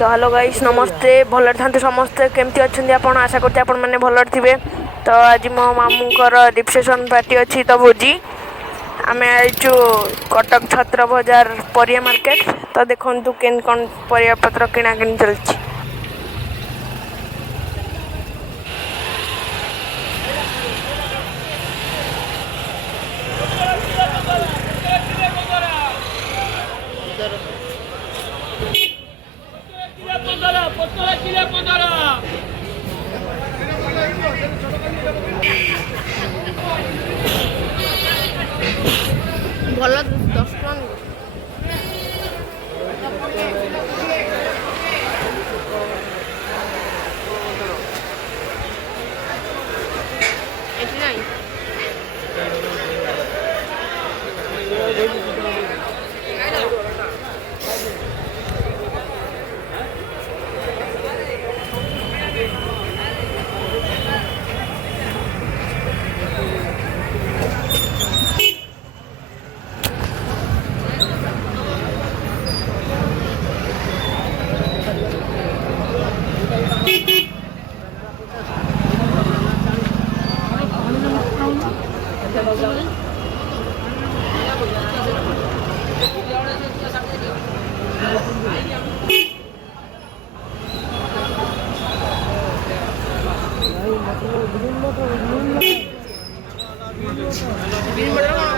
तो hello guys नमस्ते भल था समस्ते केमती अच्छा आप आशा करते आप भल थे। तो आज मो मामूर रिसेप्शन पार्टी अच्छी तो भोजी आम आईचु कटक छत्र बजार परिया मार्केट। तो देखु केन कौन परिया पत्र किना किणी चलती। भल 10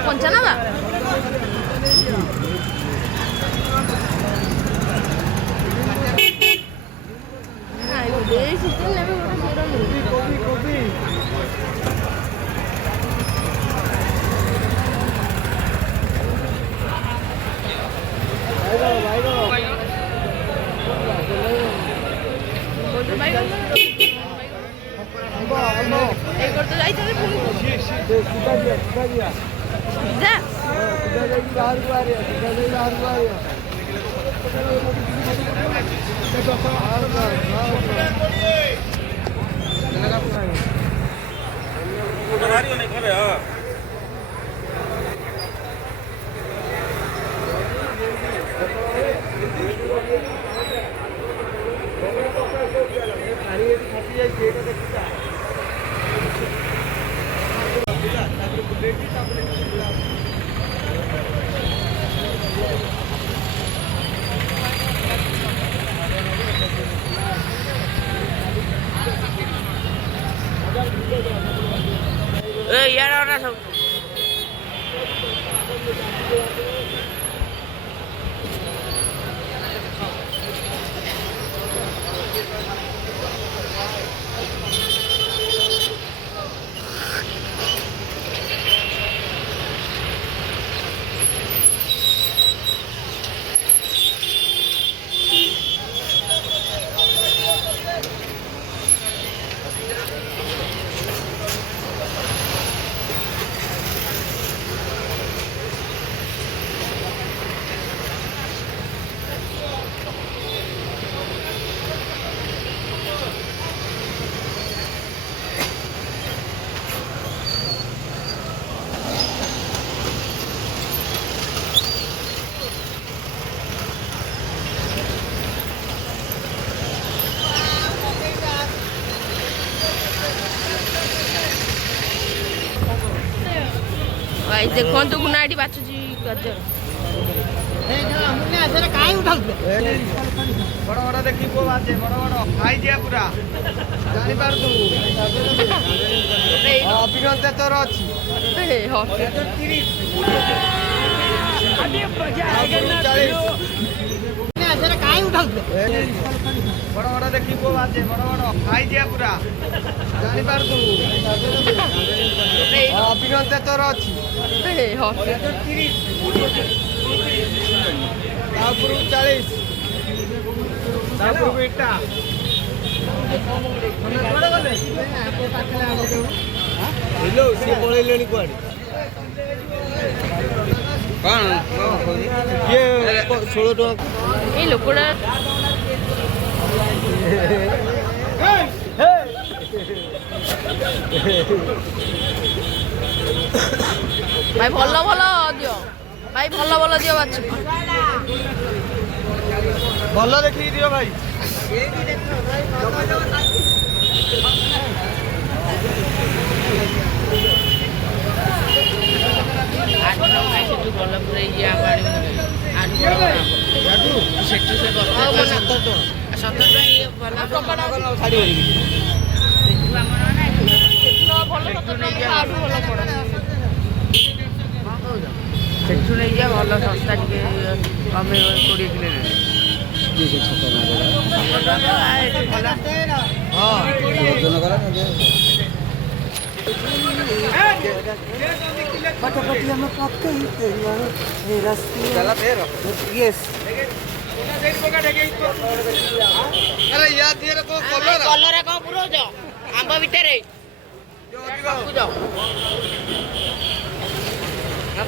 पंचानबा यार सब देखो गुना बाचुची गाजर बड़ बड़ देखी को बाजे बड़ बड़ खाई दिया पूरा जानी पार तू अभिनंदन तोर अछि बड़ बड़ देखी को बाजे बड़ बड़ खाई दिया पूरा जानी पार तू अभिनंदन तोर अछि तापुर 40 तापुर बेटा हेलो सी पळेलेनी कुआडी कोन ये 16 टका ए लोकड़ा भाई भल भल दियो भाई भल भल दियो बाछ ଭଲ ଦେଖିକି ଦିଅ ଭାଇ। ସେଠୁ ସେ ସେଠୁ ନେଇଯିବା ଭଲ ଶସ୍ତା ଟିକେ କମେଇବ 20 କିଲୋ କଲରା କଣ ପୁରଉଛ ଆମ୍ବ ଭିତରେ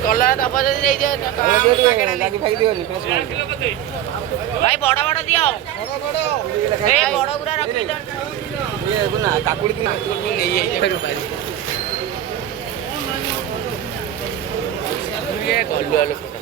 କଲରା ଦବ ଯଦି ଦେଇଦିଅ ଭାଇ ବଡ ବଡ ଦିଅ ବଡ ଗୁଡା ରଖିଛ କାକୁଡି ନେଇଯାଇଛି ଗଲୁଆ ଲୋକ